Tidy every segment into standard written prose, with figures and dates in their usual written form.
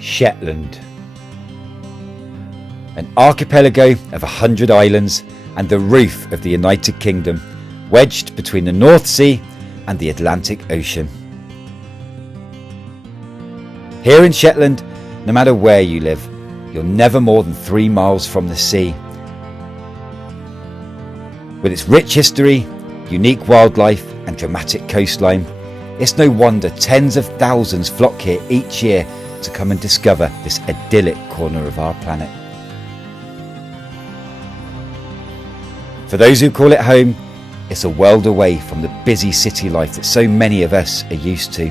Shetland. An archipelago of 100 islands and the roof of the United Kingdom, wedged between the North Sea and the Atlantic Ocean. Here in Shetland, no matter where you live, you're never more than 3 miles from the sea. With its rich history, unique wildlife and dramatic coastline, it's no wonder tens of thousands flock here each year to come and discover this idyllic corner of our planet. For those who call it home, it's a world away from the busy city life that so many of us are used to.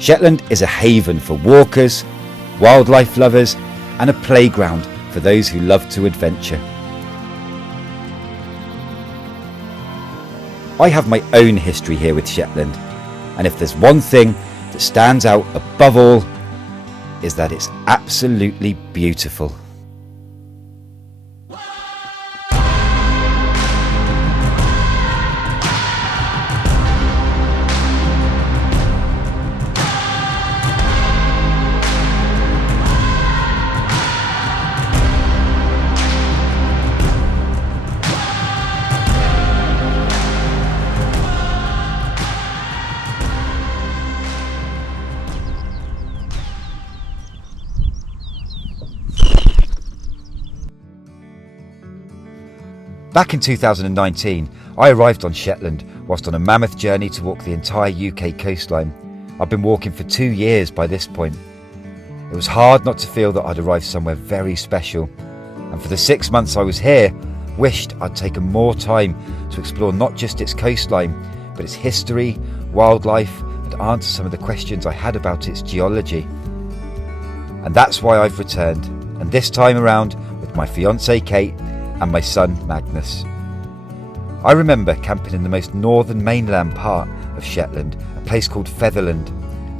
Shetland is a haven for walkers, wildlife lovers, and a playground for those who love to adventure. I have my own history here with Shetland, and if there's one thing that stands out above all, is that it's absolutely beautiful. Back in 2019, I arrived on Shetland whilst on a mammoth journey to walk the entire UK coastline. I've been walking for 2 years by this point. It was hard not to feel that I'd arrived somewhere very special, and for the 6 months I was here, wished I'd taken more time to explore not just its coastline, but its history, wildlife, and answer some of the questions I had about its geology. And that's why I've returned, and this time around with my fiancée Kate and my son Magnus. I remember camping in the most northern mainland part of Shetland, a place called Fetherland,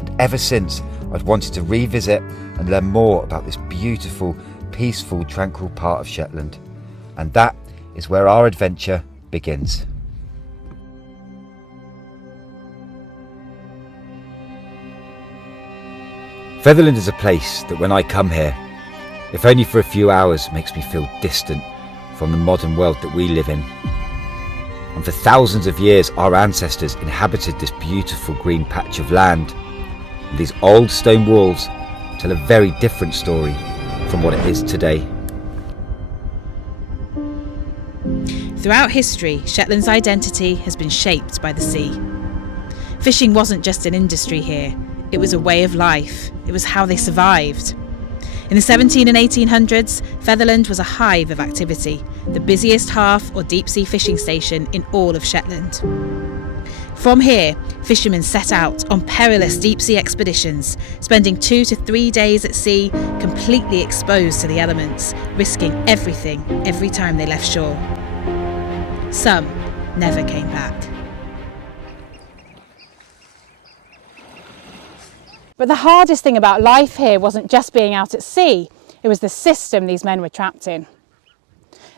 and ever since I've wanted to revisit and learn more about this beautiful, peaceful, tranquil part of Shetland. And that is where our adventure begins. Fetherland is a place that when I come here, if only for a few hours, makes me feel distant from the modern world that we live in. And for thousands of years our ancestors inhabited this beautiful green patch of land. And these old stone walls tell a very different story from what it is today. Throughout history, Shetland's identity has been shaped by the sea. Fishing wasn't just an industry here, it was a way of life. It was how they survived. In the 17 and 1800s, Fetherland was a hive of activity, the busiest half or deep sea fishing station in all of Shetland. From here, fishermen set out on perilous deep sea expeditions, spending 2 to 3 days at sea, completely exposed to the elements, risking everything every time they left shore. Some never came back. But the hardest thing about life here wasn't just being out at sea, it was the system these men were trapped in.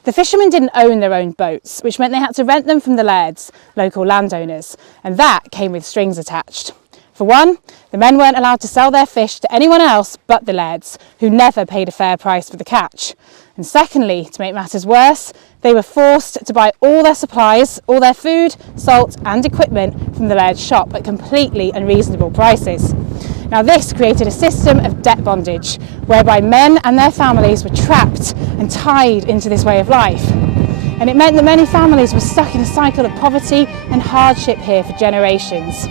The fishermen didn't own their own boats, which meant they had to rent them from the lairds, local landowners, and that came with strings attached. For one, the men weren't allowed to sell their fish to anyone else but the lairds, who never paid a fair price for the catch. And secondly, to make matters worse, they were forced to buy all their supplies, all their food, salt and equipment from the laird's shop at completely unreasonable prices. Now this created a system of debt bondage, whereby men and their families were trapped and tied into this way of life. And it meant that many families were stuck in a cycle of poverty and hardship here for generations.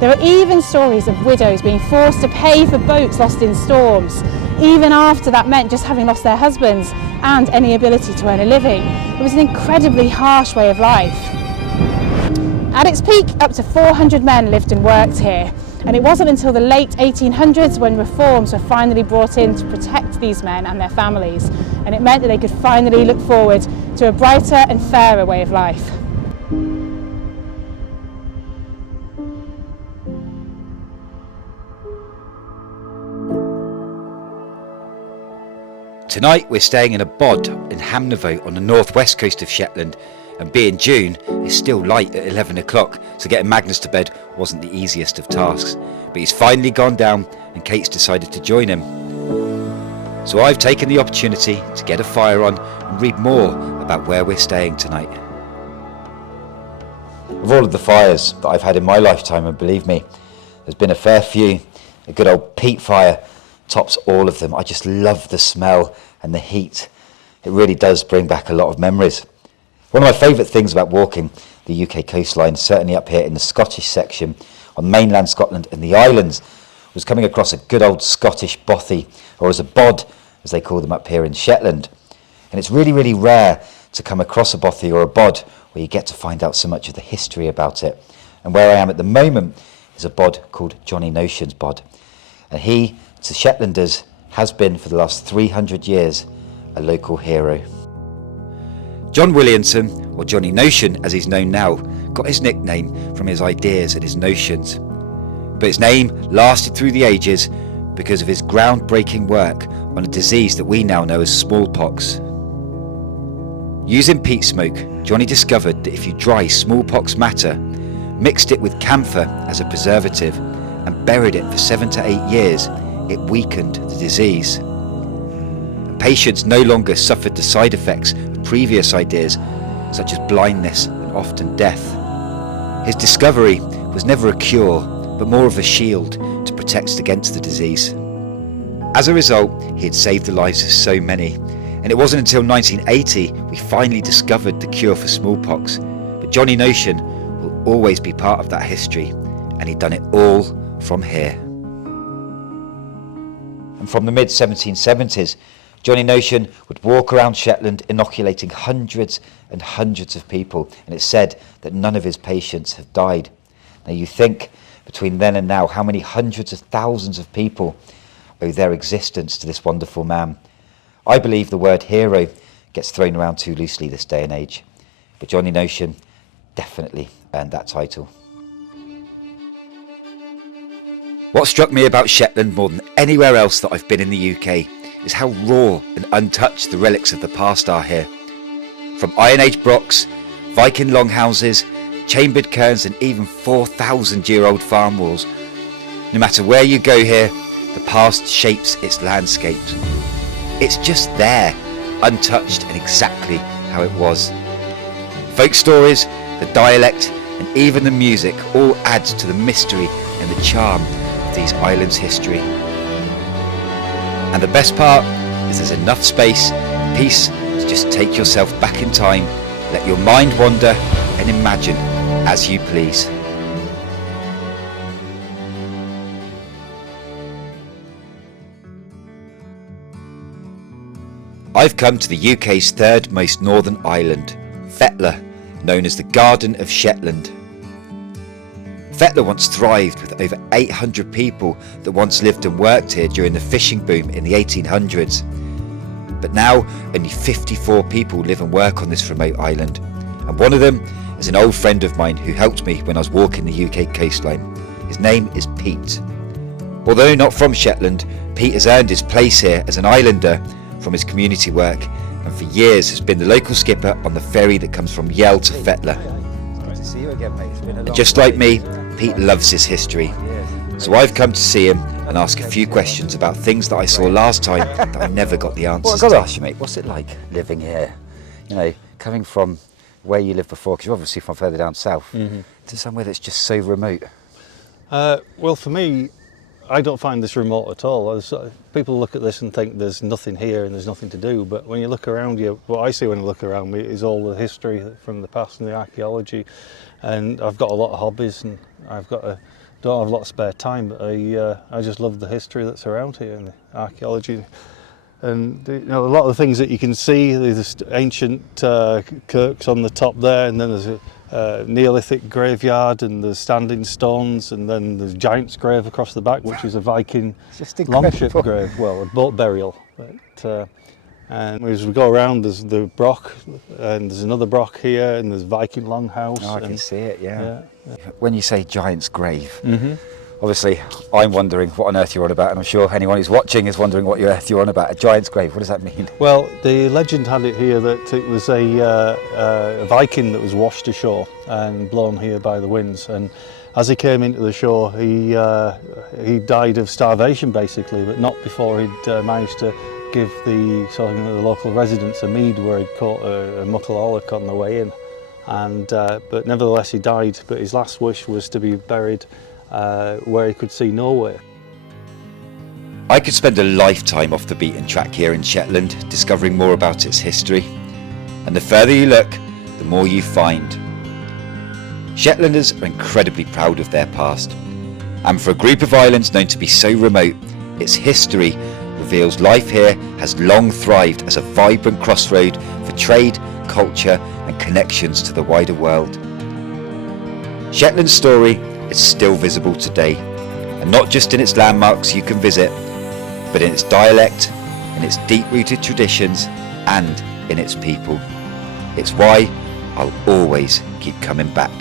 There are even stories of widows being forced to pay for boats lost in storms, even after that meant just having lost their husbands and any ability to earn a living. It was an incredibly harsh way of life. At its peak, up to 400 men lived and worked here, and it wasn't until the late 1800s when reforms were finally brought in to protect these men and their families, and it meant that they could finally look forward to a brighter and fairer way of life. Tonight we're staying in a bod in Hamnavoe on the northwest coast of Shetland, and being June, it's still light at 11 o'clock, so getting Magnus to bed wasn't the easiest of tasks. But he's finally gone down and Kate's decided to join him. So I've taken the opportunity to get a fire on and read more about where we're staying tonight. Of all of the fires that I've had in my lifetime, and believe me, there's been a fair few, a good old peat fire tops all of them. I just love the smell and the heat. It really does bring back a lot of memories. One of my favourite things about walking the UK coastline, certainly up here in the Scottish section, on mainland Scotland and the islands, was coming across a good old Scottish bothy, or as a bod, as they call them up here in Shetland. And it's really, really rare to come across a bothy or a bod where you get to find out so much of the history about it. And where I am at the moment is a bod called Johnny Notion's bod. And he, to Shetlanders, has been for the last 300 years a local hero. John Williamson, or Johnny Notion as he's known now, got his nickname from his ideas and his notions. But his name lasted through the ages because of his groundbreaking work on a disease that we now know as smallpox. Using peat smoke, Johnny discovered that if you dry smallpox matter, mixed it with camphor as a preservative, and buried it for 7 to 8 years, it weakened the disease. Patients no longer suffered the side effects of previous ideas, such as blindness and often death. His discovery was never a cure, but more of a shield to protect against the disease. As a result, he had saved the lives of so many, and it wasn't until 1980 we finally discovered the cure for smallpox. But Johnny Notion will always be part of that history, and he'd done it all from here. And from the mid-1770s, Johnny Notion would walk around Shetland inoculating hundreds and hundreds of people, and it's said that none of his patients have died. Now you think, between then and now, how many hundreds of thousands of people owe their existence to this wonderful man. I believe the word hero gets thrown around too loosely this day and age, but Johnny Notion definitely earned that title. What struck me about Shetland more than anywhere else that I've been in the UK is how raw and untouched the relics of the past are here. From Iron Age brocks, Viking longhouses, chambered cairns and even 4,000-year-old farm walls. No matter where you go here, the past shapes its landscapes. It's just there, untouched and exactly how it was. Folk stories, the dialect and even the music all adds to the mystery and the charm of these islands' history. And the best part is there's enough space and peace to just take yourself back in time, let your mind wander and imagine as you please. I've come to the UK's third most northern island, Fetlar, known as the Garden of Shetland. Fetlar once thrived with over 800 people that once lived and worked here during the fishing boom in the 1800s. But now only 54 people live and work on this remote island, and one of them is an old friend of mine who helped me when I was walking the UK coastline. His name is Pete. Although not from Shetland, Pete has earned his place here as an islander from his community work, and for years has been the local skipper on the ferry that comes from Yell to Fetlar. Nice to see you again, mate. It's been a long And just like me, Pete loves his history. So I've come to see him and ask a few questions about things that I saw last time that I never got the answers Well, I've got to to. ask you, mate, what's it like living here? You know, coming from where you lived before, because you're obviously from further down south, to somewhere that's just so remote. Well, for me, I don't find this remote at all. People look at this and think there's nothing here and there's nothing to do, but when you look around you, what I see when I look around me is all the history from the past and the archaeology, and I've got a lot of hobbies and don't have a lot of spare time, but I just love the history that's around here and the archaeology. And you know, a lot of the things that you can see, there's ancient kirks on the top there, and then there's a Neolithic graveyard, and there's standing stones, and then there's Giant's grave across the back, which is a Viking longship grave, well, a boat burial. But, and as we go around, there's the Broch, and there's another Broch here, and there's Viking longhouse. Oh, I can and, see it, yeah. yeah. When you say Giant's grave, Obviously, I'm wondering what on earth you're on about, and I'm sure anyone who's watching is wondering what on earth you're on about. A giant's grave, what does that mean? Well, the legend had it here that it was a Viking that was washed ashore and blown here by the winds, and as he came into the shore, he died of starvation basically, but not before he'd managed to give the local residents a mead where he'd caught a muckle auloch on the way in, and but nevertheless he died. But his last wish was to be buried where he could see Norway. I could spend a lifetime off the beaten track here in Shetland, discovering more about its history. And the further you look, the more you find. Shetlanders are incredibly proud of their past. And for a group of islands known to be so remote, its history reveals life here has long thrived as a vibrant crossroad for trade, culture and connections to the wider world. Shetland's story is still visible today, and not just in its landmarks you can visit, but in its dialect, in its deep-rooted traditions and in its people. It's why I'll always keep coming back.